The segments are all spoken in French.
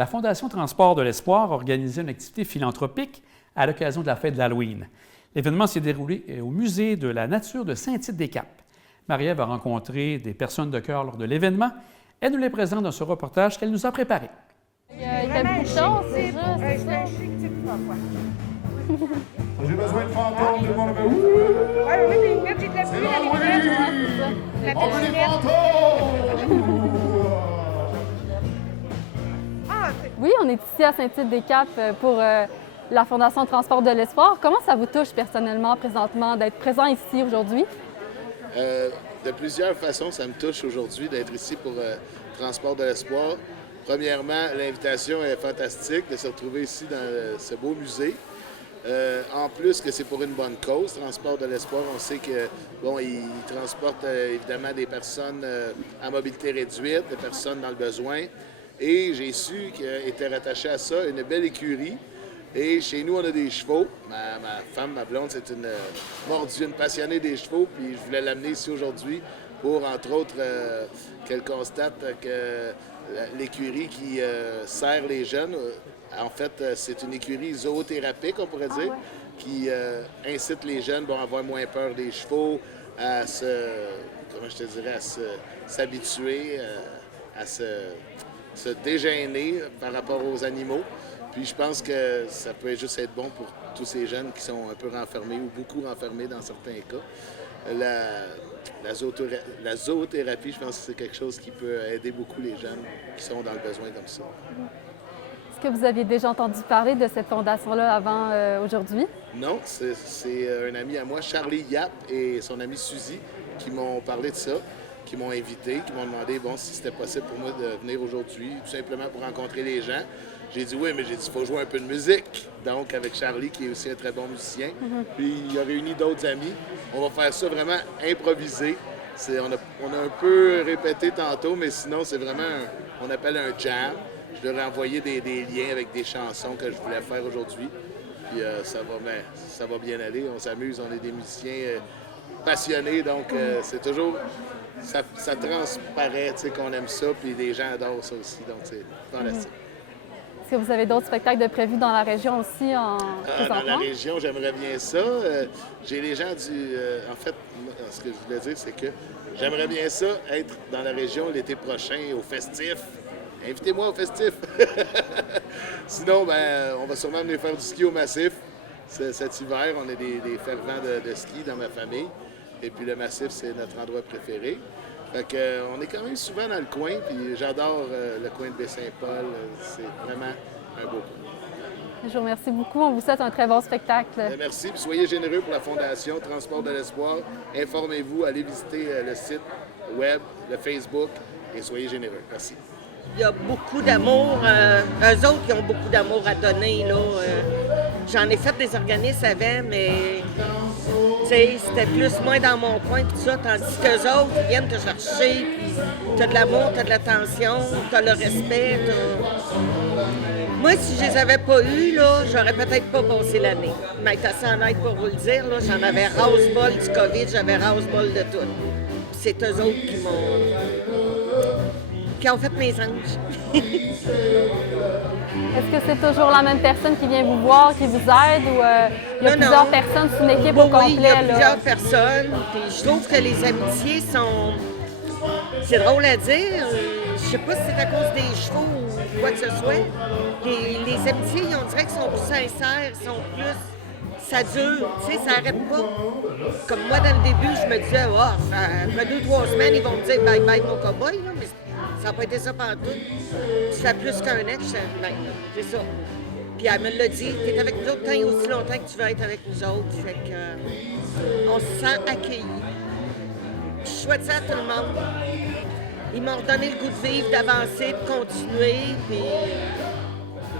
la Fondation Transport de l'Espoir a organisé une activité philanthropique à l'occasion de la fête de l'Halloween. L'événement s'est déroulé au Musée de la nature de Saint-Tite-des-Caps. Marie-Ève a rencontré des personnes de cœur lors de l'événement. Elle nous les présente dans ce reportage qu'elle nous a préparé. Il y a beaucoup de choses, c'est ça. J'ai besoin de fantômes, tout le monde fait ouh! Ouais, oui, puis même j'ai de la pluie à l'écran. On veut des fantômes! Oui, on est ici à Saint-Tite-des-Caps pour la Fondation Transport de l'Espoir. Comment ça vous touche personnellement, présentement, d'être présent ici aujourd'hui? De plusieurs façons, ça me touche aujourd'hui d'être ici pour Transport de l'Espoir. Premièrement, l'invitation est fantastique de se retrouver ici dans ce beau musée. En plus que c'est pour une bonne cause, Transport de l'Espoir, on sait que il transporte évidemment des personnes à mobilité réduite, des personnes dans le besoin. Et j'ai su qu'était rattaché à ça une belle écurie. Et chez nous, on a des chevaux. Ma femme, ma blonde, c'est une mordue, une passionnée des chevaux. Puis je voulais l'amener ici aujourd'hui pour, entre autres, qu'elle constate que l'écurie qui sert les jeunes, en fait, c'est une écurie zoothérapique, on pourrait dire, qui incite les jeunes à avoir moins peur des chevaux, à s'habituer, à se dégainer par rapport aux animaux. Puis je pense que ça peut juste être bon pour tous ces jeunes qui sont un peu renfermés ou beaucoup renfermés dans certains cas. La zoothérapie, je pense que c'est quelque chose qui peut aider beaucoup les jeunes qui sont dans le besoin comme ça. Est-ce que vous aviez déjà entendu parler de cette fondation-là avant aujourd'hui? Non, c'est un ami à moi, Charlie Yap, et son amie Suzy, qui m'ont parlé de ça, qui m'ont invité, qui m'ont demandé si c'était possible pour moi de venir aujourd'hui, tout simplement pour rencontrer les gens. J'ai dit oui, mais j'ai dit il faut jouer un peu de musique. Donc, avec Charlie, qui est aussi un très bon musicien. Puis, il a réuni d'autres amis. On va faire ça vraiment improvisé. On a un peu répété tantôt, mais sinon, c'est vraiment, on appelle un jam. Je leur ai envoyé des liens avec des chansons que je voulais faire aujourd'hui. Puis, ça va bien aller. On s'amuse, on est des musiciens passionnés. Donc, c'est toujours, ça transparaît qu'on aime ça. Puis, les gens adorent ça aussi. Donc, c'est fantastique. Est-ce que vous avez d'autres spectacles de prévus dans la région aussi dans la région, j'aimerais bien ça. J'ai les gens en fait, ce que je voulais dire, c'est que j'aimerais bien ça être dans la région l'été prochain au festif. Invitez-moi au festif. Sinon, on va sûrement venir faire du ski au massif cet hiver. On est des fervents de ski dans ma famille. Et puis le massif, c'est notre endroit préféré. Fait que, on est quand même souvent dans le coin, puis j'adore le coin de Baie-Saint-Paul. C'est vraiment un beau coin. Je vous remercie beaucoup. On vous souhaite un très bon spectacle. Merci, puis soyez généreux pour la Fondation Transport de l'Espoir. Informez-vous, allez visiter le site web, le Facebook, et soyez généreux. Merci. Il y a beaucoup d'amour. Eux autres, ils ont beaucoup d'amour à donner. Là. J'en ai fait des organismes avant, mais c'était plus moins dans mon coin, tout ça, tandis qu'eux autres, ils viennent te chercher, puis t'as de l'amour, t'as de l'attention, t'as le respect. Moi, si je les avais pas eus, là, j'aurais peut-être pas passé l'année. Mais être assez honnête pour vous le dire, là, j'en avais ras-le-bol du COVID, j'avais ras-le-bol de tout. Puis c'est eux autres qui ont fait mes anges. Est-ce que c'est toujours la même personne qui vient vous voir, qui vous aide, ou il y a plusieurs personnes sur une équipe au complet? Oui, il y a plusieurs personnes. Puis je trouve que les amitiés sont... C'est drôle à dire. Je sais pas si c'est à cause des chevaux ou quoi que ce soit. Les amitiés, on dirait qu'ils sont plus sincères, ils sont plus... Ça dure, tu sais, ça n'arrête pas. Comme moi, dans le début, je me disais, ça fait 2-3 semaines, ils vont me dire bye-bye mon cow-boy, là, mais ça n'a pas été ça pendant tout. Ça fait plus qu'un an que c'est ça. Puis elle me l'a dit, tu es avec nous autres tant et aussi longtemps que tu vas être avec nous autres. Fait que, on se sent accueillis. Je souhaite ça à tout le monde. Ils m'ont redonné le goût de vivre, d'avancer, de continuer. Puis...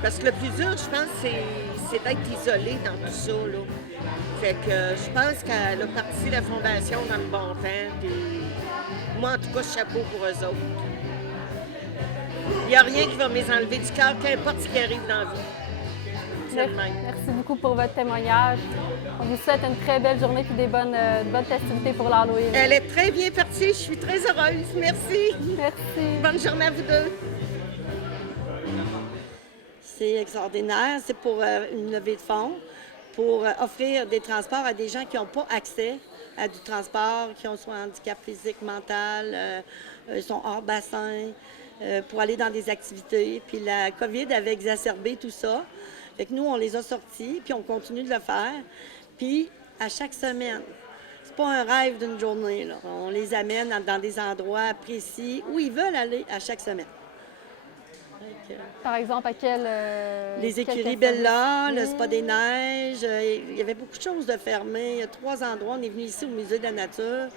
Parce que le plus dur, je pense, c'est d'être isolé dans tout ça. Là. Fait que je pense qu'elle a parti la fondation dans le bon temps. Puis moi, en tout cas, chapeau pour eux autres. Il n'y a rien qui va me les enlever du cœur, qu'importe ce qui arrive dans la vie. Merci beaucoup pour votre témoignage. On vous souhaite une très belle journée et des bonnes festivités pour l'Halloween. Elle est très bien partie. Je suis très heureuse. Merci. Merci. Bonne journée à vous deux. assez extraordinaire. C'est pour une levée de fonds, pour offrir des transports à des gens qui n'ont pas accès à du transport, qui ont soit un handicap physique, mental, ils sont hors bassin, pour aller dans des activités. Puis la COVID avait exacerbé tout ça. Fait que nous, on les a sortis, puis on continue de le faire. Puis à chaque semaine, c'est pas un rêve d'une journée, là. On les amène dans des endroits précis où ils veulent aller à chaque semaine. Par exemple, à quel... les quel écuries service? Bella, le Spa des Neiges, il y avait beaucoup de choses de fermées. Il y a 3 endroits. On est venu ici au Musée de la Nature.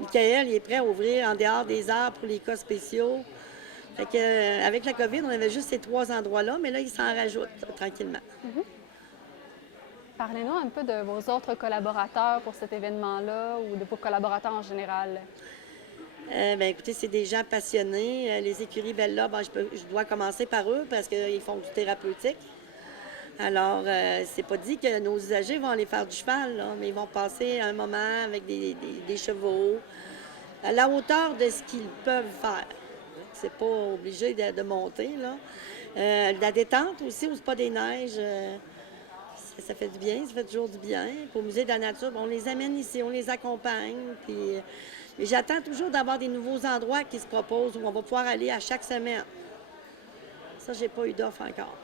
Michael, il est prêt à ouvrir en dehors des arts pour les cas spéciaux. Fait que, avec la COVID, on avait juste ces 3 endroits-là, mais là, ils s'en rajoutent tranquillement. Parlez-nous un peu de vos autres collaborateurs pour cet événement-là ou de vos collaborateurs en général. Bien, écoutez, c'est des gens passionnés. Les écuries Bella, ben, je dois commencer par eux parce qu'ils font du thérapeutique. Alors, c'est pas dit que nos usagers vont aller faire du cheval, là, mais ils vont passer un moment avec des chevaux à la hauteur de ce qu'ils peuvent faire. C'est pas obligé de monter, là. La détente aussi au Spa des Neiges, ça fait du bien, ça fait toujours du bien. Puis au Musée de la Nature, on les amène ici, on les accompagne. Puis, mais j'attends toujours d'avoir des nouveaux endroits qui se proposent où on va pouvoir aller à chaque semaine. Ça, j'ai pas eu d'offre encore.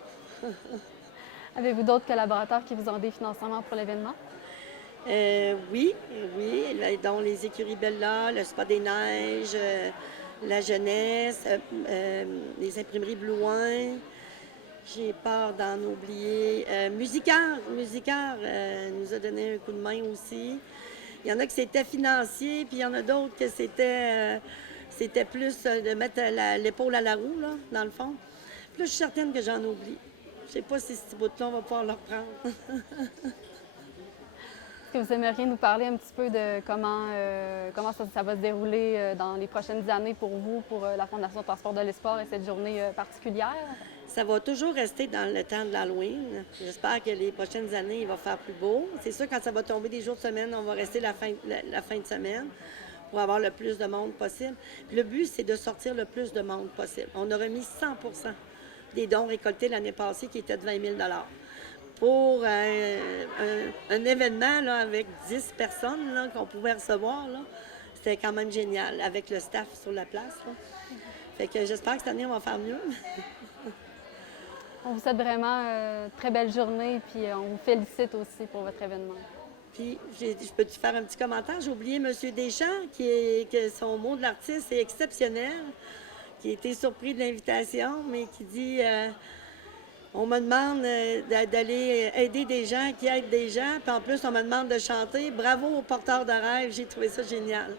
Avez-vous d'autres collaborateurs qui vous ont des financements pour l'événement? Oui, dont les écuries Bella, le Spa des Neiges, la jeunesse, les imprimeries Blouin. J'ai peur d'en oublier. Musicard nous a donné un coup de main aussi. Il y en a que c'était financier, puis il y en a d'autres que c'était plus de mettre l'épaule à la roue, là, dans le fond. Puis là, je suis certaine que j'en oublie. Je sais pas si ce petit bout-là, on va pouvoir le reprendre. Est-ce que vous aimeriez nous parler un petit peu de comment ça va se dérouler dans les prochaines années pour vous, pour la Fondation Transport de l'Espoir et cette journée particulière? Ça va toujours rester dans le temps de l'Halloween. J'espère que les prochaines années, il va faire plus beau. C'est sûr, quand ça va tomber des jours de semaine, on va rester la fin de semaine pour avoir le plus de monde possible. Puis le but, c'est de sortir le plus de monde possible. On a remis 100 des dons récoltés l'année passée, qui étaient de 20 000 pour un événement là, avec 10 personnes là, qu'on pouvait recevoir. Là. C'était quand même génial, avec le staff sur la place. Là. Fait que j'espère que cette année, on va faire mieux. On vous souhaite vraiment une très belle journée, puis on vous félicite aussi pour votre événement. Puis, je peux-tu faire un petit commentaire? J'ai oublié M. Deschamps, que son mot de l'artiste est exceptionnel, qui a été surpris de l'invitation, mais qui dit on me demande d'aller aider des gens qui aident des gens, puis en plus, on me demande de chanter. Bravo aux porteurs de rêve, j'ai trouvé ça génial.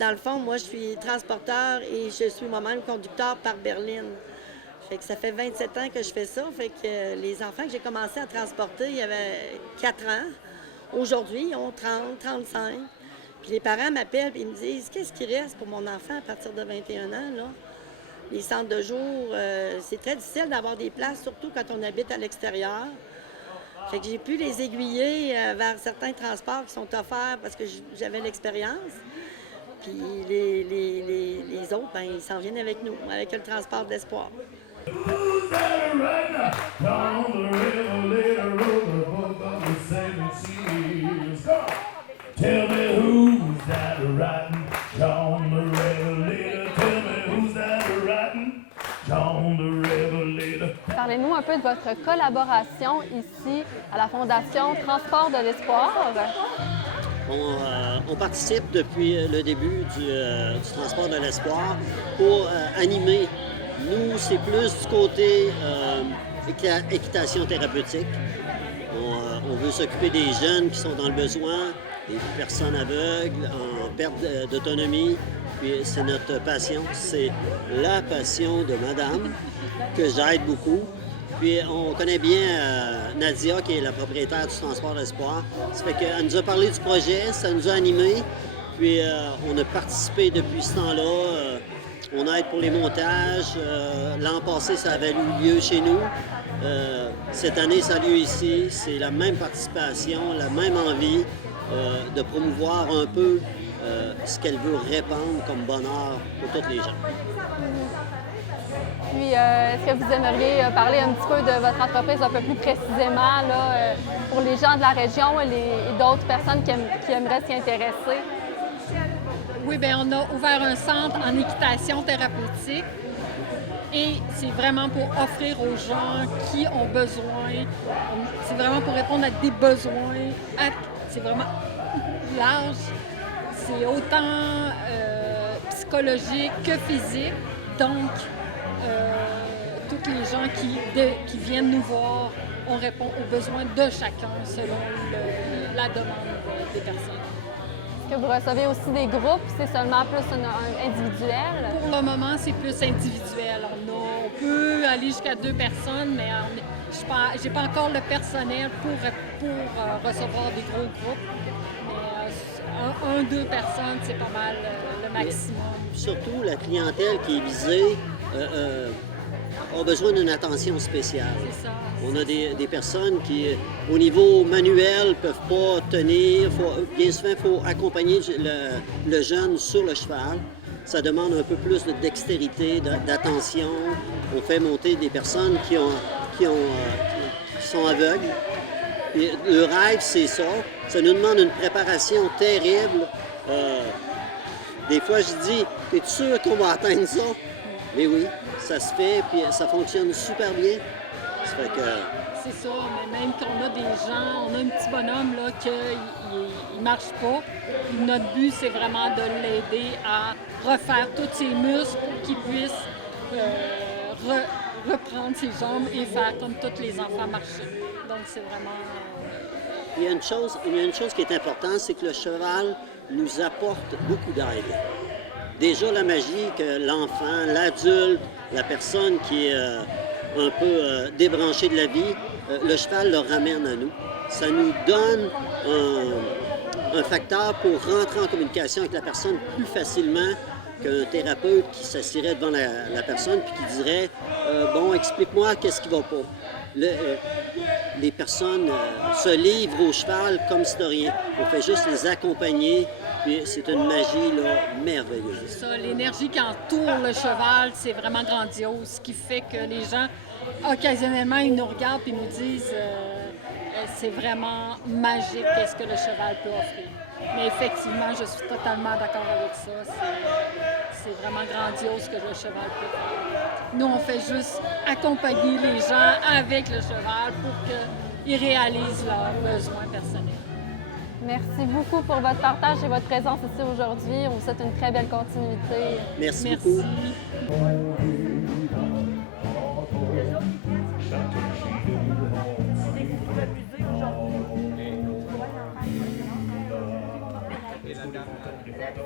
Dans le fond, moi, je suis transporteur et je suis moi-même conducteur par berline. Fait que ça fait 27 ans que je fais ça. Fait que les enfants que j'ai commencé à transporter, il y avait 4 ans. Aujourd'hui, ils ont 30, 35. Puis les parents m'appellent et ils me disent « Qu'est-ce qui reste pour mon enfant à partir de 21 ans? » là? Les centres de jour, c'est très difficile d'avoir des places, surtout quand on habite à l'extérieur. Fait que j'ai pu les aiguiller vers certains transports qui sont offerts parce que j'avais l'expérience. Puis les autres, ben, ils s'en viennent avec nous, avec le transport d'espoir. Who's that right now? Down the river, later over, both of the same seas. Tell me who's that riding down the river, later. Tell me who's that riding down the river, later. Parlez-nous un peu de votre collaboration ici à la Fondation Transport de l'Espoir. On participe depuis le début du Transport de l'Espoir pour animer. Nous, c'est plus du côté équitation thérapeutique. On veut s'occuper des jeunes qui sont dans le besoin, des personnes aveugles, en perte d'autonomie. Puis c'est notre passion, c'est la passion de madame que j'aide beaucoup. Puis on connaît bien Nadia, qui est la propriétaire du Transport d'Espoir. Ça fait qu'elle nous a parlé du projet, ça nous a animés. Puis on a participé depuis ce temps-là. On aide pour les montages. L'an passé, ça avait eu lieu chez nous. Cette année, ça a lieu ici. C'est la même participation, la même envie de promouvoir un peu ce qu'elle veut répandre comme bonheur pour tous les gens. Puis, est-ce que vous aimeriez parler un petit peu de votre entreprise un peu plus précisément là, pour les gens de la région et d'autres personnes qui aimeraient s'y intéresser? Oui, bien, on a ouvert un centre en équitation thérapeutique et c'est vraiment pour offrir aux gens qui ont besoin. C'est vraiment pour répondre à des besoins. C'est vraiment large. C'est autant psychologique que physique. Donc, tous les gens qui viennent nous voir, on répond aux besoins de chacun selon la demande des personnes. Est-ce que vous recevez aussi des groupes? C'est seulement plus individuel? Pour le moment, c'est plus individuel. On peut aller jusqu'à 2 personnes, mais je n'ai pas encore le personnel pour recevoir des gros groupes. Mais 1-2 personnes, c'est pas mal le maximum. Surtout, la clientèle qui est visée a besoin d'une attention spéciale. C'est ça. On a des personnes qui, au niveau manuel, ne peuvent pas tenir. Bien souvent, il faut accompagner le jeune sur le cheval. Ça demande un peu plus de dextérité, d'attention. On fait monter des personnes qui sont aveugles. Et le rêve, c'est ça. Ça nous demande une préparation terrible. Des fois, je dis, es-tu sûr qu'on va atteindre ça? Mais oui, ça se fait, puis ça fonctionne super bien. Ça fait que... C'est ça, mais même qu'on a des gens, on a un petit bonhomme là qu'il ne marche pas. Notre but, c'est vraiment de l'aider à refaire tous ses muscles pour qu'il puisse reprendre ses jambes et faire comme tous les enfants marcher. Donc, c'est vraiment... Il y a une chose qui est importante, c'est que le cheval nous apporte beaucoup d'aide. Déjà, la magie que l'enfant, l'adulte, la personne qui est un peu débranchée de la vie, le cheval le ramène à nous. Ça nous donne un facteur pour rentrer en communication avec la personne plus facilement qu'un thérapeute qui s'assirait devant la personne puis qui dirait bon, explique-moi qu'est-ce qui va pas. Les personnes se livrent au cheval comme si de rien. On fait juste les accompagner, puis c'est une magie là, merveilleuse. C'est ça, l'énergie qui entoure le cheval, c'est vraiment grandiose, ce qui fait que les gens, occasionnellement, ils nous regardent et nous disent c'est vraiment magique qu'est-ce que le cheval peut offrir. Mais effectivement, je suis totalement d'accord avec ça. C'est vraiment grandiose ce que le cheval peut faire. Nous, on fait juste accompagner les gens avec le cheval pour qu'ils réalisent leurs besoins personnels. Merci beaucoup pour votre partage et votre présence ici aujourd'hui. On vous souhaite une très belle continuité. Merci beaucoup.